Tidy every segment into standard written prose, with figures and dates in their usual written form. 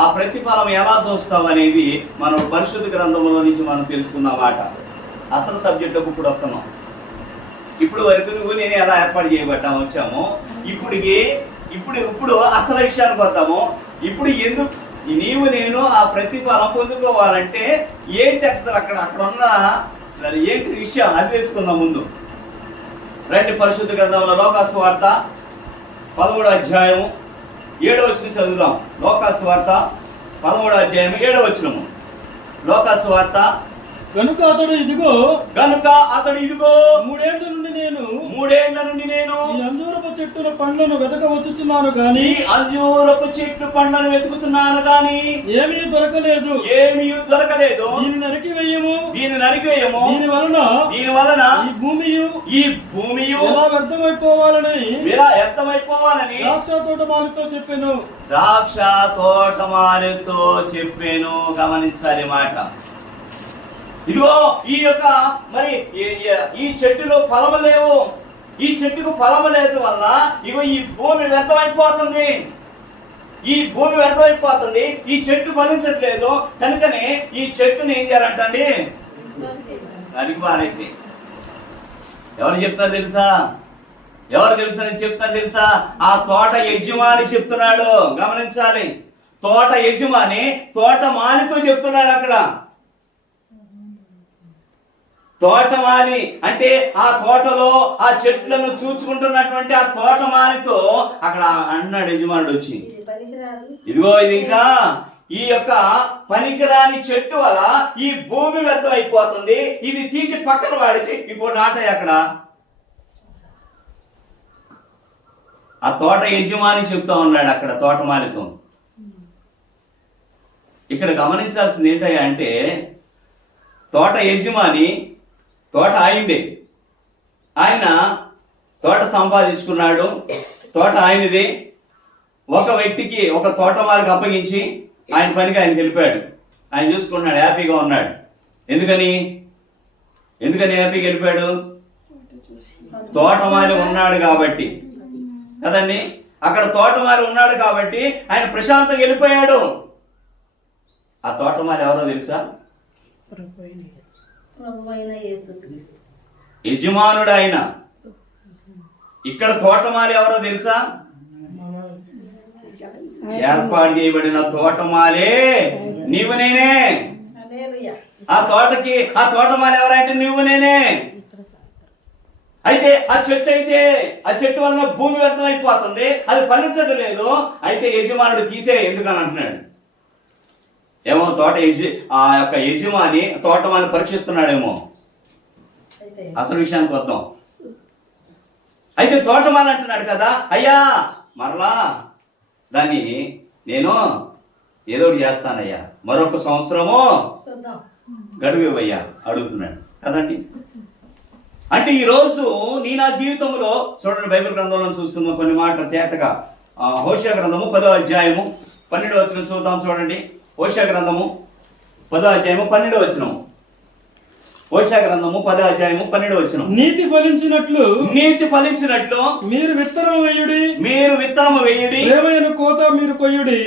ఆ ప్రతిఫలం ఎలా చూస్తాం అనేది మనం పరిశుద్ధ గ్రంథంలో నుంచి మనం తెలుసుకున్న మాట. అసలు సబ్జెక్టుకు ఇప్పుడు వస్తున్నాం. ఇప్పుడు వరకు నువ్వు నేను ఎలా ఏర్పాటు చేయబడ్డాము వచ్చాము. ఇప్పుడు అసలు విషయానికి వద్దాము. ఇప్పుడు ఎందుకు నీవు నేను ఆ ప్రతిఫలం పొందుకోవాలంటే ఏంటి అసలు అక్కడ ఉన్న ఏంటి విషయం అది తెలుసుకుందాం ముందు. రండి పరిశుద్ధ గ్రంథంలో లోకాసు వార్త 13వ అధ్యాయము 7వ వచనం చదువుదాం. లోకాసు వార్త 13వ అధ్యాయం 7వ వచనము. లోకాసు వార్త గనుక అతడు ఇదిగో 3 ఏళ్ల నుండి నేను ఈ అంజూరపు చెట్టు పండ్లను వెతకవచ్చుచున్నాను గాని ఏమీ దొరకలేదు. దీని నరికివేయము. దీని వలన ఈ భూమి ఎలా వ్యర్థమైపోవాలని ద్రాక్ష తోటమాలితో చెప్పాను. గమనించాలి మాట. ఇదిగో ఈ చెట్టులో ఫలము లేవు. ఈ చెట్టుకు ఫలము లేదు వల్ల ఇగో ఈ భూమి వ్యర్థమైపోతుంది. ఈ చెట్టు ఫలించట్లేదు. కనుకనే ఈ చెట్టుని ఏం చేయాలంటండి? నరికి పారేసి. ఎవరు చెప్తారు తెలుసా? తెలుసా? ఆ తోట యజమాని చెప్తున్నాడు. గమనించాలి. తోట యజమాని తోటమాలితో చెప్తున్నాడు. అక్కడ తోటమాలి అంటే ఆ తోటలో ఆ చెట్లను చూచుకుంటున్నటువంటి ఆ తోటమాలితో అక్కడ అన్నాడు యజమానుడు వచ్చి, ఇదిగో ఇది ఇంకా ఈ యొక్క పనికిరాని చెట్టు వల్ల ఈ భూమి వ్యర్థం అయిపోతుంది. ఇది తీసి పక్కన వాడేసి ఇంకోటి నాటాయి. అక్కడ ఆ తోట యజమాని చెప్తా ఉన్నాడు అక్కడ తోటమాలితో. ఇక్కడ గమనించాల్సింది ఏంటయ్యా అంటే తోట యజమాని తోట ఆయిందే. ఆయన తోట సంపాదించుకున్నాడు. తోట ఆయనది. ఒక వ్యక్తికి ఒక తోటమాలికి అప్పగించి ఆయన పనికి ఆయన వెళ్ళిపోయాడు. ఆయన చూసుకున్నాడు, హ్యాపీగా ఉన్నాడు. ఎందుకని హ్యాపీగా వెళ్ళిపోయాడు? తోటమాలి ఉన్నాడు కాబట్టి కదండి. అక్కడ తోటమాలి ఉన్నాడు కాబట్టి ఆయన ప్రశాంతంగా వెళ్ళిపోయాడు. ఆ తోటమాలి ఎవరో తెలుసా? యజమానుడు ఆయన. ఇక్కడ తోటమాలి ఎవరో తెలుసా? ఏర్పాటు చేయబడిన తోటమాలే నీవు నేనే. ఆ తోటమాలి ఎవరంటే నువ్వు నేనే. అయితే ఆ చెట్టు వలన భూమి వ్యర్థం అయిపోతుంది. అది ఫలించడం లేదు. అయితే యజమానుడు తీసే ఎందుకని అంటున్నాడు. ఏమో ఆ యొక్క యజమాని తోటమాలి పరీక్షిస్తున్నాడేమో. అసలు విషయానికి వద్దాం. అయితే తోటమాలి అంటున్నాడు కదా, అయ్యా మరలా దాన్ని నేను ఏదో చేస్తానయ్యా, మరొక సంవత్సరము గడువేవయ్యా అడుగుతున్నాడు కదండి. అంటే ఈ రోజు నా జీవితంలో చూడండి, బైబిల్ గ్రంథంలో చూసుకుందాం కొన్ని మాటలు తేటగా. హోషేయ గ్రంథము 10వ అధ్యాయము 12వ వచనం చూద్దాం. చూడండి, హోషేయ గ్రంథము 10వ అధ్యాయము 12వ వచనం. హోషేయ గ్రంథము 10వ అధ్యాయము 12వ వచనం. నీతి ఫలించినట్లు మీరు విత్తనము వేయుడి, ప్రేమైన కోత మీరు కొయ్యుడి.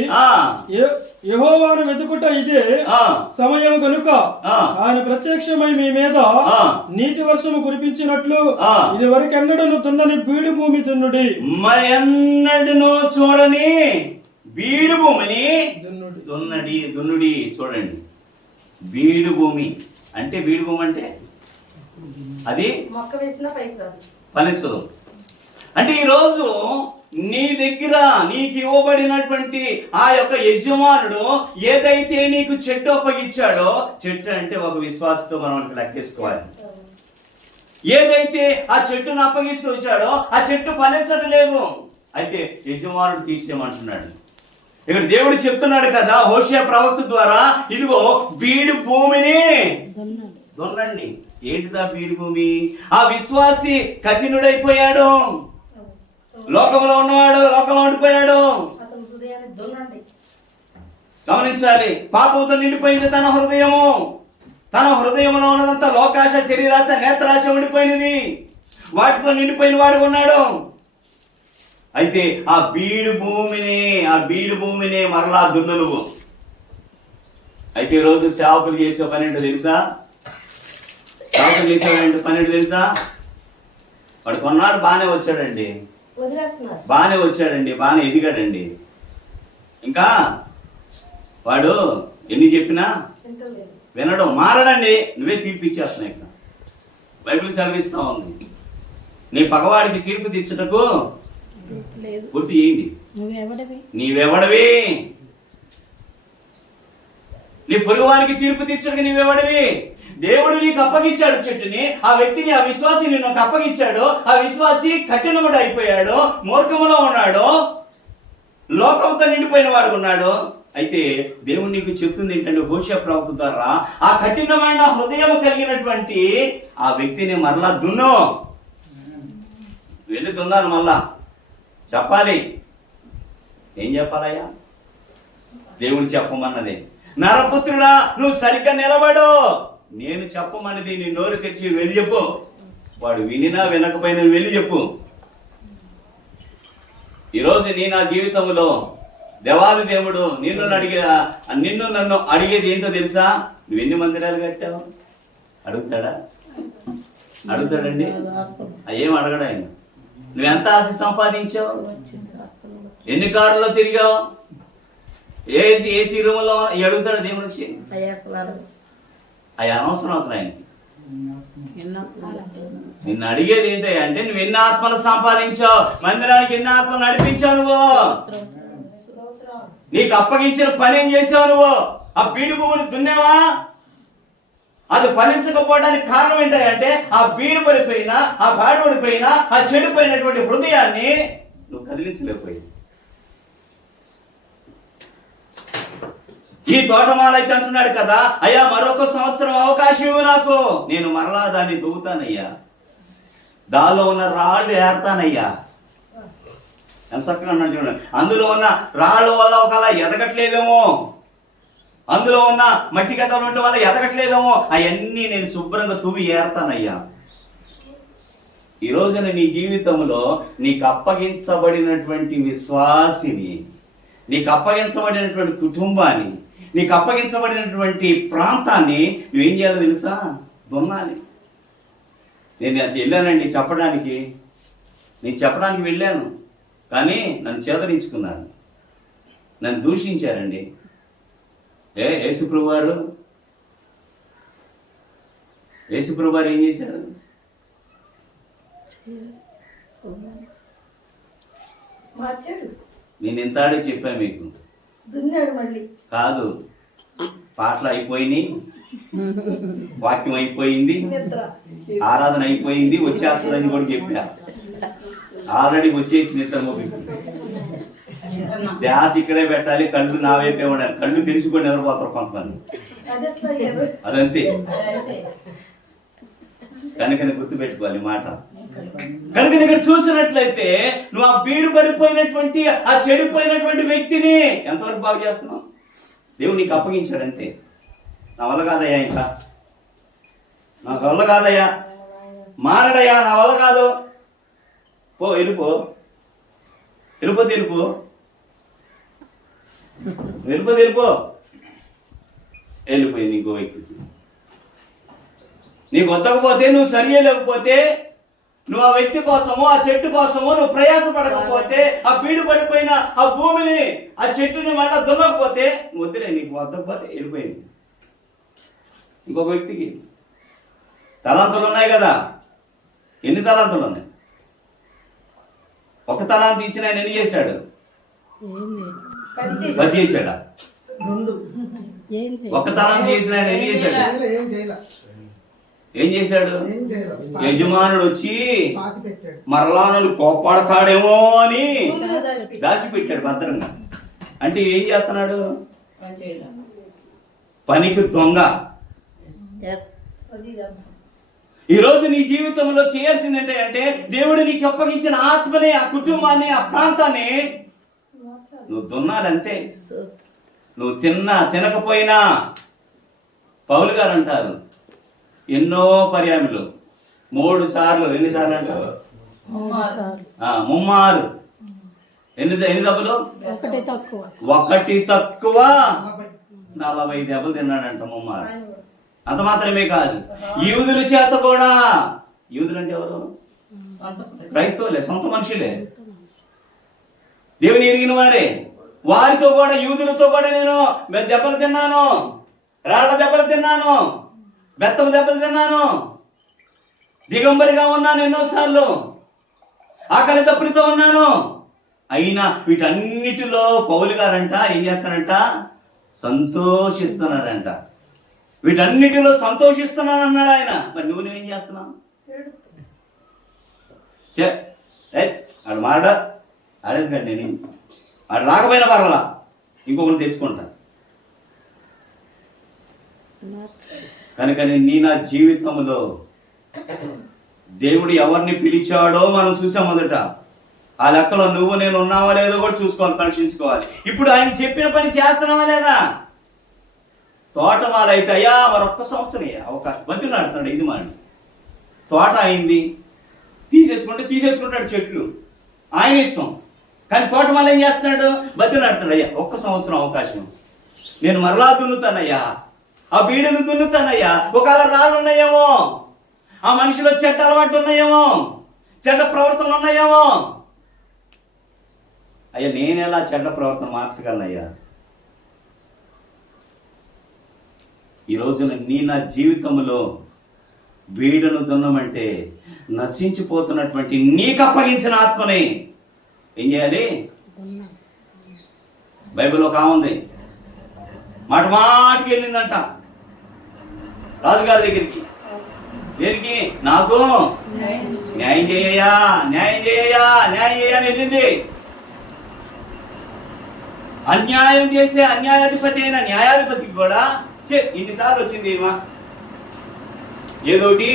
యెహోవాను వెతుకుట ఇదే సమయం కనుక ఆయన ప్రత్యక్షమై మీ మీద నీతి వర్షము కురిపించినట్లు ఇది వరకెన్నడను దున్నని బీడు భూమి దున్నుడి. మరి ఎన్నడను చూడని బీడు భూమిని దున్నుడి. చూడండి, బీడు భూమి అంటే అది ఫలించదు. అంటే ఈరోజు నీ దగ్గర నీకు ఇవ్వబడినటువంటి ఆ యొక్క యజమానుడు ఏదైతే నీకు చెట్టు అప్పగించాడో, చెట్టు అంటే ఒక విశ్వాసంతో మనం లెక్కేసుకోవాలి. ఏదైతే ఆ చెట్టును అప్పగిస్తూ వచ్చాడో ఆ చెట్టు ఫలించడం లేదు. అయితే యజమానుడు తీసేయమంటున్నాడు. ఇక్కడ దేవుడు చెప్తున్నాడు కదా హోషేయ ప్రవక్త ద్వారా, ఇదిగో బీడు భూమిని దున్నండి. ఏంటిదా బీడు భూమి? ఆ విశ్వాసి కఠినుడైపోయాడు. లోకంలో ఉన్నవాడు లోకంలో ఉండిపోయాడు. గమనించాలి, పాపంతో నిండిపోయింది తన హృదయంలో ఉన్నదంతా లోకాశ, శరీరాశ, నేత్రాశ ఉండిపోయినది. వాటితో నిండిపోయిన వాడు ఉన్నాడు. అయితే ఆ బీడు భూమిని మరలా దున్ను నువ్వు. అయితే ఈ రోజు సేవకులు చేసే పని ఏంటో తెలుసా? సేవకులు చేసే పని ఏంటో తెలుసా? వాడు కొన్నాడు బాగానే వచ్చాడండి, బాగానే ఎదిగాడండి. ఇంకా వాడు ఎన్ని చెప్పినా వినడం, మారడండి. నువ్వే తీర్పు ఇచ్చేస్తున్నావు. ఇక్కడ బైబిల్ సెలవిస్తా ఉంది, నీ పగవాడికి తీర్పు తీర్చుటకు గుర్తు చేయండి. నీవెవడవి? నీ పొరుగువానికి తీర్పు తీర్చడానికి నీవెవడవి? దేవుడు నీకు అప్పగించాడు చెట్టుని, ఆ వ్యక్తిని, ఆ విశ్వాసి నిన్ను అప్పగించాడు. ఆ విశ్వాసి కఠినముడు అయిపోయాడు, మూర్ఖములో ఉన్నాడు, లోకంతో నిండిపోయిన వాడు ఉన్నాడు. అయితే దేవుడు నీకు చెప్తుంది ఏంటంటే, హోషేయ ప్రవక్త ద్వారా, ఆ కఠినమైన హృదయం కలిగినటువంటి ఆ వ్యక్తిని మరలా దున్ను. వెళ్ళి దున్నారు, మళ్ళా చెప్పాలి. ఏం చెప్పాలయ్యా? దేవుడు చెప్పమన్నది, నరపుత్రుడా నువ్వు సరిగ్గా నిలబడు, నేను చెప్పమన్నది నీ నోరు తెరిచి వెళ్ళి చెప్పు. వాడు వినినా వినకపోయినా వెళ్ళి చెప్పు. ఈరోజు నా జీవితంలో దేవాది దేవుడు నిన్ను నన్ను అడిగేది ఏంటో తెలుసా? నువ్వు ఎన్ని మందిరాలు కట్టావు అడుగుతాడండి. ఏం అడగడు ఆయన. నువ్వెంత ఆశ సంపాదించావు, ఎన్ని కారుల్లో తిరిగావు, ఏసీ రూమ్లో అడుగుతాడు దేవుడు వచ్చి. అవి అనవసరం ఆయనకి. నిన్ను అడిగేది ఏంటి అంటే, నువ్వు ఎన్ని ఆత్మలు సంపాదించావు, మందిరానికి ఎన్ని ఆత్మలు నడిపించావు, నువ్వు నీకు అప్పగించిన పని ఏం చేసావు, నువ్వు ఆ బీడు భూమిని దున్నావా? అది ఫలించకపోవడానికి కారణం ఏంటంటే, ఆ బీడు పడిపోయినా, ఆ బాడి పడిపోయినా, ఆ చెడిపోయినటువంటి హృదయాన్ని నువ్వు కదిలించలేకపోయావు. ఈ తోటమాలైతే అంటున్నాడు కదా, అయ్యా మరొక సంవత్సరం అవకాశం ఇవ్వు నాకు, నేను మరలా దాన్ని దువ్వుతానయ్యా, దానిలో ఉన్న రాళ్ళు ఏరుతానయ్యా. ఎంత చక్కగా అన్నాడు చూడండి. అందులో ఉన్న రాళ్ళ వల్ల ఒకలా ఎదగట్లేదేమో, అందులో ఉన్న మట్టి గడ్డలు ఉండడం వల్ల ఎదగట్లేదేమో, అవన్నీ నేను శుభ్రంగా తువ్వి ఏరుతానయ్యా. ఈ రోజున నీ జీవితంలో నీకు అప్పగించబడినటువంటి విశ్వాసిని, నీకు అప్పగించబడినటువంటి కుటుంబాన్ని, నీకు అప్పగించబడినటువంటి ప్రాంతాన్ని నువ్వేం చేయాలో తెలుసా? దున్నాలి. నేను అది వెళ్ళానండి చెప్పడానికి, నేను చెప్పడానికి వెళ్ళాను, కానీ నన్ను చేదరించుకున్నాను, నన్ను దూషించారండి. యేసుప్రభు వారు ఏం చేశారు? నేను ఇంతాడే చెప్పాను మీకు కాదు. పాటలు అయిపోయినాయి, వాక్యం అయిపోయింది, ఆరాధన అయిపోయింది, వచ్చేస్తుందని కూడా చెప్పా. ఆల్రెడీ వచ్చేసింది ఇద్దరు మొబైల్. ధ్యాస ఇక్కడే పెట్టాలి, కళ్ళు నా వైపే ఉండాలి. కళ్ళు తెరుచుకొని నిద్రపోతారు కొంతమంది, అదంతే. కనుకని గుర్తుపెట్టుకోవాలి మాట. కనుక ఇక్కడ చూసినట్లయితే నువ్వు ఆ బీడు పడిపోయినటువంటి, ఆ చెడిపోయినటువంటి వ్యక్తిని ఎంతవరకు బాగు చేస్తున్నావు? దేవుడు నీకు అప్పగించాడంతే. నా వల్ల కాదయ్యా, ఇంకా నా వల్ల కాదయ్యా, మారడయ్యా, నా వల్ల కాదు, పో వెళ్ళిపో, వెళ్ళిపోయింది ఇంకో వ్యక్తికి. నీకు వద్దకపోతే, నువ్వు సరి లేకపోతే, నువ్వు ఆ వ్యక్తి కోసము, ఆ చెట్టు కోసము నువ్వు ప్రయాసపడకపోతే, ఆ బీడు పడిపోయిన ఆ భూమిని, ఆ చెట్టుని మళ్ళా దున్నకపోతే, నువ్వు వద్దులే, నీకు వద్దకపోతే వెళ్ళిపోయింది. ఇంకొక వ్యక్తికి తలాంతులు ఉన్నాయి కదా, ఎన్ని తలాంతులు ఉన్నాయి? ఒక తలాంతు ఇచ్చిన ఆయన ఎన్ని చేశాడు? 10 చేశాడా? ఒక తలాంతు చేసిన ఆయన ఎన్ని చేశాడు? ఏం చేశాడు? యజమానుడు వచ్చి మరలా నన్ను కోపాడతాడేమో అని దాచిపెట్టాడు భద్రంగా. అంటే ఏం చేస్తున్నాడు? పనికి దొంగ. ఈరోజు నీ జీవితంలో చేయాల్సింది ఏంటంటే, దేవుడు నీకు అప్పగించిన ఆత్మని, ఆ కుటుంబాన్ని, ఆ ప్రాంతాన్ని నువ్వు దున్నాలంతే. నువ్వు తినకపోయినా, పౌలు గారు అంటారు, ఎన్నో పర్యాములు 3 సార్లు, ఎన్నిసార్లు అంటారు? 3 ఎన్ని దెబ్బలు? 1 తక్కువ 40 దెబ్బలు తిన్నాడంట ముమ్మారు. అంత మాత్రమే కాదు, యూదుల చేత కూడా, యూదులు అంటే ఎవరు? క్రైస్తవులే, సొంత మనుషులే, దేవుని ఎరిగిన వారే. వారితో కూడా, యూదులతో కూడా నేను దెబ్బలు తిన్నాను, రాళ్ల దెబ్బలు తిన్నాను, బెత్తము దెబ్బలు తిన్నాను, దిగంబరిగా ఉన్నాను ఎన్నోసార్లు, ఆకలి దప్పులతో ఉన్నాను. అయినా వీటన్నిటిలో పౌలు గారంట ఏం చేస్తానంట? సంతోషిస్తున్నాడంట. వీటన్నిటిలో సంతోషిస్తున్నాను అన్నాడు ఆయన. మరి నువ్వేం చేస్తున్నావు? ఆడు మారడా? ఆడేది కాదు, నేను ఆడు రాకపోయినా పర్వాలా, ఇంకొకరిని తెచ్చుకుంటా. కనుకని నా జీవితంలో దేవుడు ఎవరిని పిలిచాడో మనం చూసాం మొదట. ఆ లెక్కలో నువ్వు నేను ఉన్నావా లేదో కూడా చూసుకోవాలి, పరీక్షించుకోవాలి. ఇప్పుడు ఆయన చెప్పిన పని చేస్తున్నావా లేదా? తోటమాల అయితే అయ్యా మరొక్క సంవత్సరం అవకాశం బతిలాడుతున్నాడు యజమాని. తోట అయింది, తీసేసుకుంటాడు చెట్లు, ఆయన ఇష్టం. కానీ తోటమాల ఏం చేస్తున్నాడు? బతిలాడుతున్నాడు, అయ్యా ఒక్క సంవత్సరం అవకాశం, నేను మరలా దున్నుతానయ్యా, ఆ బీడును దున్నుతానయ్యా. ఒకవేళ రాళ్ళు ఉన్నాయేమో, ఆ మనిషిలో చెడ్డ అలవాటు ఉన్నాయేమో, చెడ్డ ప్రవర్తనలు ఉన్నాయేమో. అయ్యా నేను ఎలా చెడ్డ ప్రవర్తన మార్చగలనయ్యా? ఈ రోజున నా జీవితంలో బీడును దున్నమంటే నశించిపోతున్నటువంటి నీకు అప్పగించిన ఆత్మని ఏం చేయాలి? బైబిల్లో ఒక ఉంది, మాటికి వెళ్ళిందంట రాజుగారి దగ్గరికి. దేనికి? నాకు న్యాయం చేయయ్యా, న్యాయం చేయయ్యా, న్యాయం చేయని వెళ్ళింది. అన్యాయం చేసే అన్యాయాధిపతి అయిన న్యాయాధిపతికి కూడా ఇన్నిసార్లు వచ్చింది ఏమా ఏదోటి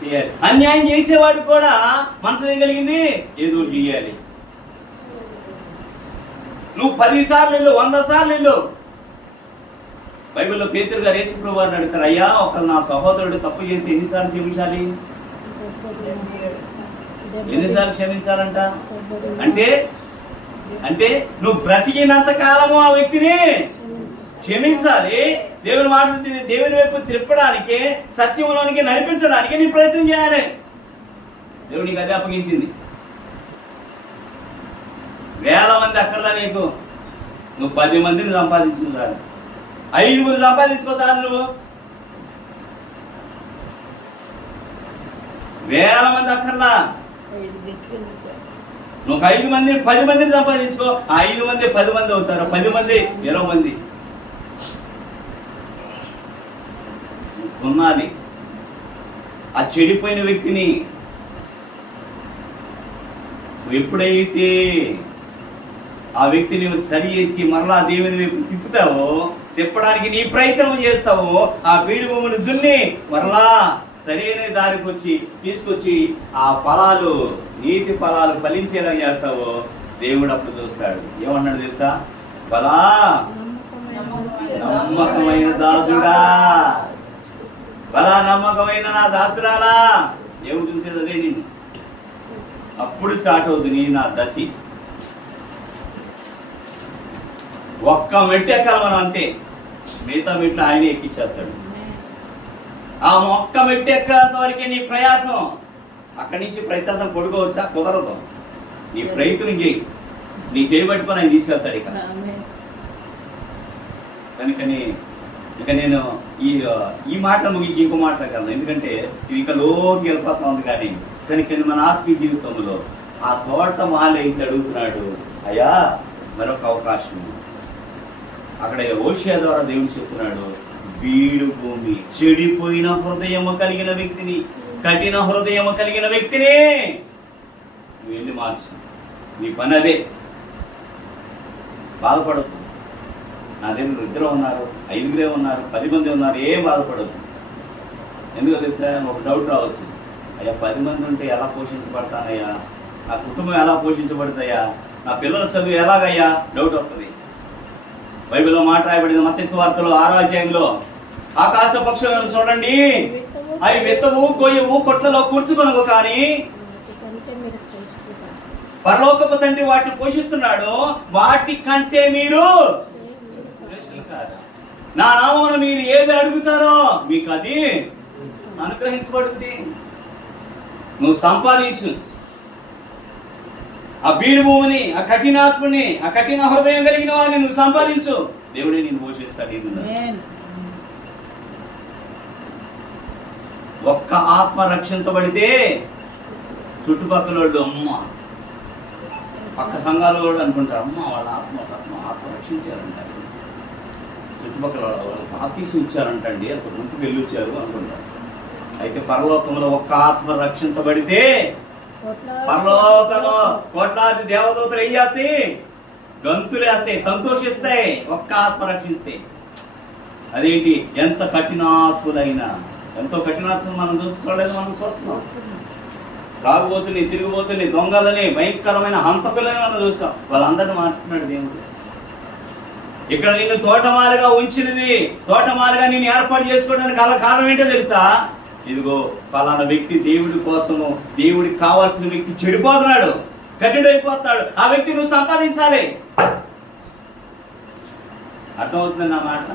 చేయాలి. అన్యాయం చేసేవాడికి కూడా మనసులో ఏం కలిగింది? ఏదోటి చేయాలి. నువ్వు 10 సార్లు వెళ్ళు, 100 సార్లు వెళ్ళు. బైబిల్లో పేతురు గారు యేసుప్రభువు వారిని అడుగుతారు, అయ్యా ఒకరు నా సహోదరుడు తప్పు చేసి ఎన్నిసార్లు క్షమించాలి? ఎన్నిసార్లు క్షమించాలంట? అంటే నువ్వు బ్రతికినంత కాలము ఆ వ్యక్తిని క్షమించాలి. దేవుని మాట దేవుని వైపు త్రిప్పడానికి, సత్యంలోనికి నడిపించడానికి నీ ప్రయత్నం చేయాలి. దేవునికి అదే అప్పగించింది. వేల మంది అక్కర్లా నీకు, నువ్వు 10 మందిని సంపాదించుకుంటారు, 5 సంపాదించుకోసారి నువ్వు వేల మంది అక్కర్లా. నువ్వు 5 మందిని 10 మందిని సంపాదించుకో. 5 మంది 10 మంది అవుతారు, 10 మంది 20 మంది ఉన్నది. ఆ చెడిపోయిన వ్యక్తిని నువ్వు ఎప్పుడైతే ఆ వ్యక్తిని సరి చేసి మరలా దేవుని వైపు తిప్పడానికి నీ ప్రయత్నం చేస్తావో, ఆ బీడు భూమిని దున్ని మరలా సరైన దారికి తీసుకొచ్చి ఆ ఫలాలు, నీతి ఫలాలు ఫలించేలా చేస్తావో, దేవుడు అప్పుడు చూస్తాడు. ఏమన్నాడు తెలుసా? బలా నమ్మకమైన దాసుడా, బలా నమ్మకమైన నా దాసురాలా. దేవుడు చూసేది అదే నిన్ను. అప్పుడు స్టార్ట్ అవుతుంది నా దశి. ఒక్క మెట్టు ఎక్కాలి మనం, అంతే. మిగతా మెట్లు ఆయనే ఎక్కిచ్చేస్తాడు. ఆ ఒక్క మెట్టు ఎక్కేంత వరకే నీ ప్రయాసం. అక్కడి నుంచి ప్రయత్నం కొడుకోవచ్చా? కుదరదు. నీ ప్రయత్నం చేయి, నీ చేయబట్టుకొని ఆయన తీసుకెళ్తాడు. కనుకని ఇక నేను ఈ మాట ముగించి ఇంకో మాట కదా, ఎందుకంటే ఇది ఇక లోకి వెళ్ళిపోతా ఉంది. కానీ మన ఆత్మీయ జీవితంలో ఆ తోట మాలైతే అడుగుతున్నాడు, అయ్యా మరొక అవకాశం. అక్కడ ఓషియా ద్వారా దేవుడు చెప్తున్నాడు, బీడు భూమి, చెడిపోయిన హృదయము కలిగిన వ్యక్తిని, కఠిన హృదయము కలిగిన వ్యక్తిని నువ్వు వెళ్ళి మార్చు. నీ పని అదే. బాధపడద్దు. నా దగ్గర 2 ఉన్నారు, 5 ఉన్నారు, 10 మంది ఉన్నారు, ఏం బాధపడద్దు. ఎందుకు తెలుసా? ఒక డౌట్ రావచ్చు, అయ్యా 10 మంది ఉంటే ఎలా పోషించబడతానయ్యా? నా కుటుంబం ఎలా పోషించబడతాయా? నా పిల్లల చదువు ఎలాగయ్యా? డౌట్ వస్తుంది. బైబిల్లో మాట రాయబడింది, మత్తయి సువార్తలో 6వ అధ్యాయంలో, ఆకాశ పక్షులను చూడండి, అవి విత్తవు, కొయ్యవు, కొట్లలో కూర్చుకొనవు, కానీ పరలోకపు తండ్రి వాటిని పోషిస్తున్నాడు, వాటి కంటే మీరు కాదా? నా నామమున మీరు ఏది అడుగుతారో మీకు అది అనుగ్రహించబడుతుంది. నువ్వు సంపాదించు ఆ బీడు భూమిని, ఆ కఠినాత్మని, ఆ కఠిన హృదయం కలిగిన వారిని నువ్వు సంపాదించు, దేవుడే నేను పోషిస్తాడు. ఒక్క ఆత్మ రక్షించబడితే చుట్టుపక్కల వాళ్ళు అమ్మ, పక్క సంఘాలు కూడా అనుకుంటారు అమ్మ వాళ్ళ ఆత్మ రక్షించారంటారు, చుట్టుపక్కల వాళ్ళు బాప్తీసం ఇచ్చారంటండి, అక్కడ ముందుకు వెళ్ళొచ్చారు అనుకుంటారు. అయితే పరలోకంలో ఒక్క ఆత్మ రక్షించబడితే పరలోకంలో కోట్లాది దేవదూతలు ఏం చేస్తాయి? గంతులేస్తాయి, సంతోషిస్తాయి. ఒక్క ఆత్మ రక్షిస్తే అదేంటి? ఎంత కఠినాత్ములైనా, ఎంతో కఠినాత్మ మనం చూడలేదు, మనం చూస్తున్నాం. తాగుబోతుని, తిరిగిపోతుని, దొంగలని, భయంకరమైన హంతకులని మనం చూస్తాం. వాళ్ళందరినీ మార్చుతున్నాడు దేవుడు. ఇక్కడ నిన్ను తోటమాలిగా ఉంచినది, తోటమాలిగా నిన్ను ఏర్పాటు చేసుకోవడానికి గల కారణం ఏంటో తెలుసా? ఇదిగో పలానా వ్యక్తి దేవుడి కోసము, దేవుడికి కావాల్సిన వ్యక్తి చెడిపోతున్నాడు, కఠినైపోతున్నాడు, ఆ వ్యక్తి నువ్వు సంపాదించాలి. అర్థమవుతుంది నా మాట?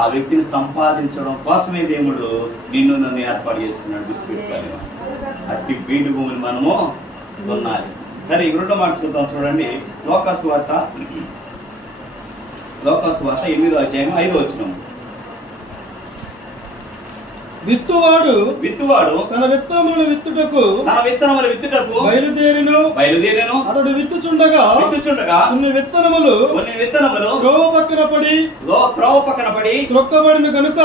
ఆ వ్యక్తిని సంపాదించడం కోసమే దేవుడు నిన్ను నన్ను ఏర్పాటు చేసుకున్నాడు. గుర్తుపెట్టుకోవాలి. అట్టి బీడు భూమిని మనము కొనాలి. సరే, ఈ రెండో మాట చూద్దాం. చూడండి, లోకాసువార్త 8వ అధ్యాయం 5వ వచనం. విత్తువాడు తన విత్తనములు విత్తుటకు బయలుదేరెను. అతడు విత్తుచుండగా కొన్ని విత్తనములు త్రోవ పక్కన పడి త్రొక్కబడిన కనుక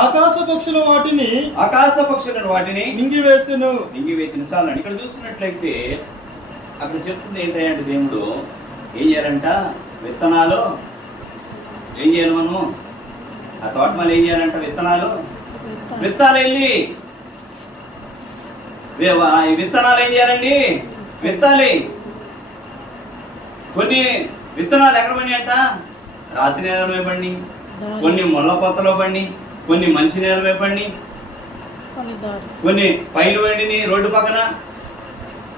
ఆకాశ పక్షులను వాటిని మింగివేసెను. చాలండి. ఇక్కడ చూస్తున్నట్లయితే అక్కడ చెప్తుంది ఏంటంటే దేవుడు ఏం చేయాలంట? విత్తనాలు ఏం చేయాలి? మనము ఆ తోటమాలు ఏం చేయాలంట? విత్తాలు వెళ్ళి విత్తనాలు ఏం చేయాలండి? విత్తాలి. కొన్ని విత్తనాలు ఎక్కడ పడి అంట? రాతి నేల పడి, కొన్ని ముళ్ళ పొత్తలో పడి, కొన్ని మంచి నేల పడి, కొన్ని పైరు పడిని రోడ్డు పక్కన.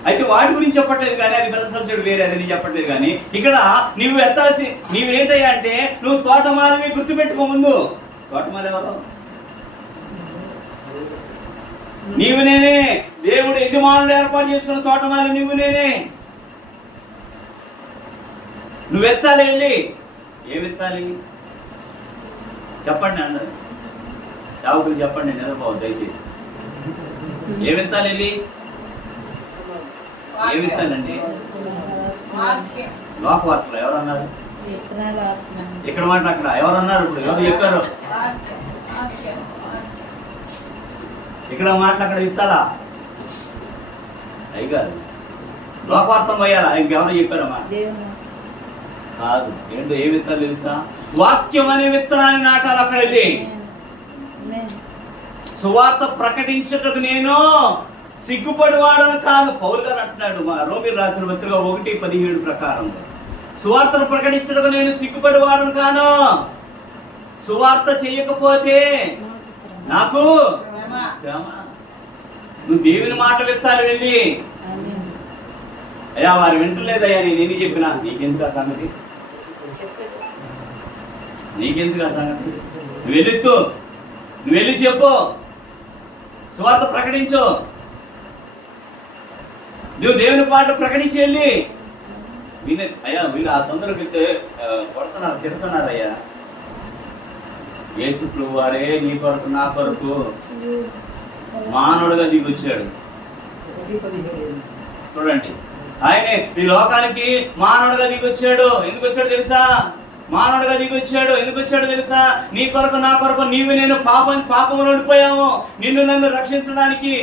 అయితే వాటి గురించి చెప్పట్లేదు కానీ, అది పెద్ద సబ్జెక్ట్ వేరే, అది నేను చెప్పట్లేదు. కానీ ఇక్కడ నీవేంటయ్యా అంటే, నువ్వు తోటమాలిని గుర్తుపెట్టుకో. ముందు తోటమాలి ఎవరు? నీవు నేనే. దేవుడు యజమానుడు ఏర్పాటు చేసుకున్న తోటమాలి నువ్వు నేనే. నువ్వు ఎత్తాలి. వెళ్ళి ఏమి ఎత్తాలి చెప్పండి అన్నారు. చావుకులు చెప్పండి, నిద్రపోవద్దు దయచేసి. ఏమెత్తాలి? వెళ్ళి ఏమెత్తాలండి? లోకవార్తలు ఎవరన్నారు? ఇక్కడ మాట అక్కడ ఎవరన్నారు? ఇప్పుడు ఎవరు చెప్పారు? ఇక్కడ మాట అక్కడ విత్తాలా? అయి కాదు, లోకవార్తం పోయాలా? ఇంకెవరో చెప్పారమ్మా? కాదు. ఏంటో ఏ విత్తాలు తెలుసా? వాక్యం అనే విత్తనాన్ని నాటాలి. అక్కడ వెళ్ళి సువార్త ప్రకటించుటకు నేను సిగ్గుపడివాడను కాదు. పౌలు గారు అంటున్నాడు రోమీయులకు రాసిన పత్రిక 1:17 ప్రకారం, సువార్తను ప్రకటించుటకు నేను సిగ్గుపడివాడను కాను. సువార్త చేయకపోతే నాకు శ్రమ. నువ్వు దేవుని మాట విత్తాలి. వెళ్ళి అయ్యా వారు వింటలేదయ్యా, నేనేమి చెప్పినా నీకెందుకు ఆ సంగతి? నువ్వు వెళ్ళి చెప్పు, సువార్త ప్రకటించు. నువ్వు దేవుని మాట ప్రకటించి వెళ్ళి అయ్యా వీళ్ళు ఆ సొంతలోకి వెళ్తే కొడుతున్నారు, తిడుతున్నారయ్యా. యేసు ప్రభువు వారే నీ కొరకు నా కొరకు మానవుడుగా దిగొచ్చాడు. చూడండి, ఆయనే ఈ లోకానికి మానవుడుగా దిగొచ్చాడు. ఎందుకు వచ్చాడు తెలుసా? మానవుడుగా దిగొచ్చాడు. ఎందుకు వచ్చాడు తెలుసా? నీ కొరకు నా కొరకు నీవు నేను పాపంలో ఉండిపోయాము. నిన్ను నన్ను రక్షించడానికి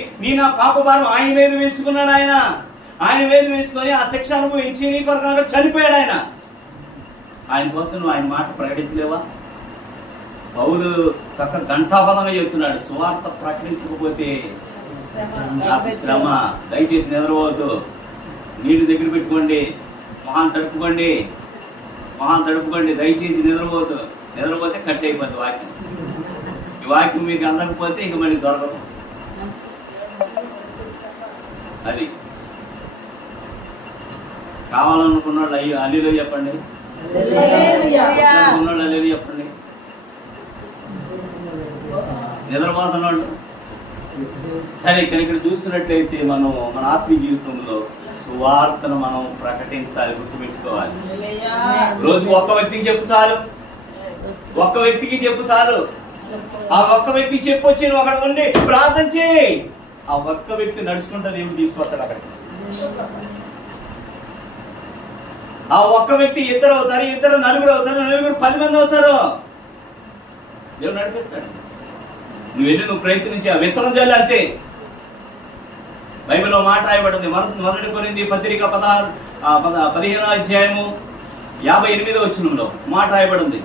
నా పాప భారం ఆయన మీద వేసుకున్నాడు. ఆయన మీద వేసుకొని ఆ శిక్ష అనుభవించి నీ కొరకు చనిపోయాడు. ఆయన కోసం నువ్వు ఆయన మాట ప్రకటించలేవా? పౌలు చక్క గంటాపదంగా చెప్తున్నాడు, సువార్త ప్రకటించకపోతే నాకు శ్రమ. దయచేసి నిద్రపోవద్దు, నీళ్ళు దగ్గర పెట్టుకోండి, మొహం తడుపుకోండి. దయచేసి నిద్రపోవద్దు. నిద్రపోతే కట్ అయిపోద్ది వాక్యం. ఈ వాక్యం మీకు అందకపోతే ఇంక మళ్ళీ దొరకదు. అది కావాలనుకున్న వాళ్ళు అల్లిలో చెప్పండి, ఉన్నోళ్ళు లేదు చెప్పండి. నిద్రపోతున్నాడు. సరే ఇక్కడ చూసినట్లయితే మనం మన ఆత్మీయ జీవితంలో సువార్తను మనం ప్రకటించాలి, గుర్తుపెట్టుకోవాలి. రోజు ఒక్క వ్యక్తికి చెప్పు చాలు, ఒక్క వ్యక్తికి చెప్పు చాలు. ఆ ఒక్క వ్యక్తికి చెప్పొచ్చి నువ్వు అక్కడ ఉండి ప్రార్థన చేయి. ఆ ఒక్క వ్యక్తి నడుచుకుంటా దేవుడు తీసుకొస్తాడు అక్కడికి. ఆ ఒక్క వ్యక్తి ఇద్దరు అవుతారు, ఇద్దరు నలుగురు అవుతారు, నలుగురు 10 మంది అవుతారు. దేవుడు నడిపిస్తాడు. నువ్వు వెళ్ళి నువ్వు ప్రయత్నించి ఆ విత్తనం జల్లి అంతే. బైబిల్లో మాట రాయబడింది. మొదటి కొరింథీ పత్రిక 15వ అధ్యాయము 58వ వచనంలో మాట రాయబడింది.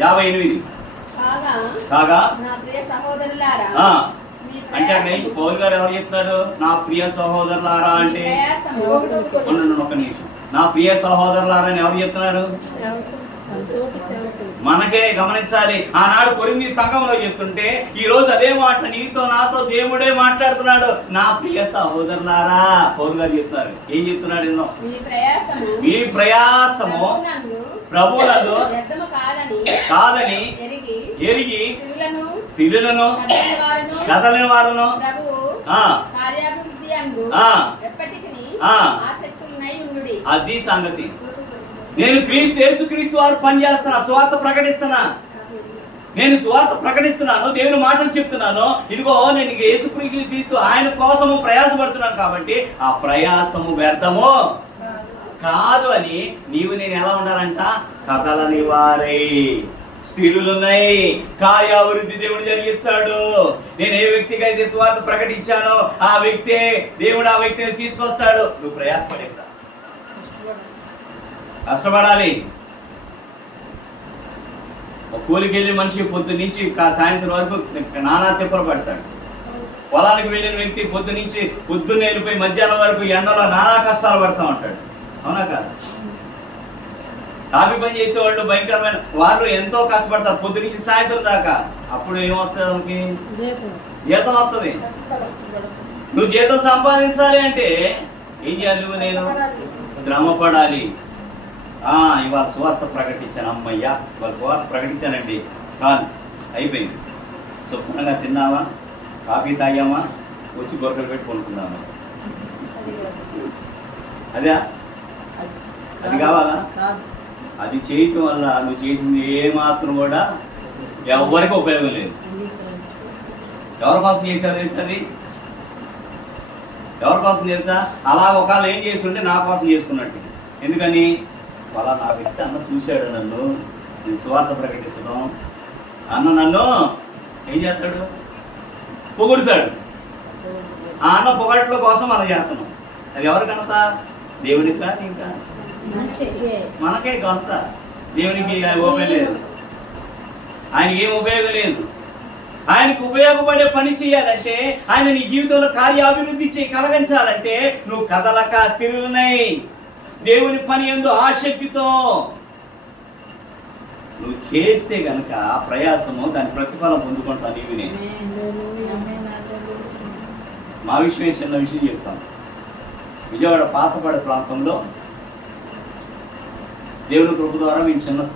58 కాగా అంటే అక్కడ పౌలు గారు ఎవరు చెప్తాడు? నా ప్రియ సహోదరులారా అంటే ఒక నిమిషం. నా ప్రియ సహోదరులారా అని ఎవరు చెప్తున్నారు? మనకే గమనించాలి. ఆనాడు కొరింథీ సంఘంలో చెప్తుంటే ఈ రోజు అదే మాట నీతో నాతో దేవుడే మాట్లాడుతున్నాడు. నా ప్రియ సహోదరులారా పౌలు గారు చెప్తున్నారు. ఏం చెప్తున్నాడు? ఎన్నో మీ ప్రయాసము ప్రభువునందు కాదని ఎరిగి తిరులను కదలని వారును అది సంగతి. నేను యేసుక్రీస్తు వారు పనిచేస్తున్నా, సువార్త ప్రకటిస్తున్నా. నేను సువార్త ప్రకటిస్తున్నాను, దేవుని మాటలు చెప్తున్నాను. ఇదిగో నేను యేసుక్రీస్తు ఆయన కోసము ప్రయాసపడుతున్నాను కాబట్టి ఆ ప్రయాసము వ్యర్థము కాదు అని నీవు నేను ఎలా ఉండాలంట? కదలని వారై స్థిరులున్నాయి. కార్యాభివృద్ధి దేవుడు జరిగిస్తాడు. నేను ఏ వ్యక్తికి అయితే సువార్త ప్రకటించానో ఆ వ్యక్తే దేవుడు ఆ వ్యక్తిని తీసుకొస్తాడు. నువ్వు ప్రయాసపడే కష్టపడాలి. ఒక కూలికి వెళ్ళి మనిషి పొద్దు నుంచి సాయంత్రం వరకు నానా తిప్పలు పడతాడు. పొలానికి వెళ్ళిన వ్యక్తి పొద్దు నుంచి పొద్దున్న వెళ్ళిపోయి మధ్యాహ్నం వరకు ఎండలో నానా కష్టాలు పడతా ఉంటాడు. అవునా కాదు? కాపీ పని చేసేవాళ్ళు భయంకరమైన వాళ్ళు ఎంతో కష్టపడతారు పొద్దు నుంచి సాయంత్రం దాకా. అప్పుడు ఏమొస్తుంది? వాళ్ళకి జీతం వస్తుంది. నువ్వు జీతం సంపాదించాలి అంటే ఏం చేయాలి? నువ్వు నేను శ్రమ పడాలి. ఇవాళ సువార్త ప్రకటించాను, అమ్మయ్యా ఇవాళ సువార్త ప్రకటించానండి, చాలు అయిపోయింది. శుభ్రంగా తిన్నావా, కాఫీ తాగామా, వచ్చి గొర్రెలు పెట్టి కొనుక్కుందామా? అదే అది కావాలా? అది చేయటం వల్ల నువ్వు చేసింది ఏమాత్రం కూడా ఎవరికి ఉపయోగం లేదు. ఎవరి కోసం చేశావు తెలుసా? అది ఎవరి కోసం తెలుసా? అలా ఒకవేళ ఏం చేస్తుంటే నా కోసం చేసుకున్నట్టు. ఎందుకని? వాళ్ళ నా వ్యక్తి అన్న చూశాడు నన్ను, నేను సువార్త ప్రకటించడం, అన్న నన్ను ఏం చేస్తాడు? పొగుడుతాడు. ఆ అన్న పొగట్ల కోసం మనం చేస్తున్నాం. అది ఎవరికనంత? దేవుడికా ఇంకా మనకే కొంత. దేవునికి ఉపయోగం లేదు, ఆయనకి ఏం ఉపయోగం లేదు. ఆయనకు ఉపయోగపడే పని చేయాలంటే, ఆయన నీ జీవితంలో కార్యాభివృద్ధి కలిగించాలంటే నువ్వు కదలక స్థిరులున్నాయి. దేవుని పని యందు ఆసక్తితో నువ్వు చేస్తే గనక ప్రయాసము దాని ప్రతిఫలం పొందుకుంటా నీవు నేను. మా విషయమే చిన్న విషయం చెప్తాను. విజయవాడ పాతపాడు ప్రాంతంలో దేవుని కృప ద్వారా మేము చిన్న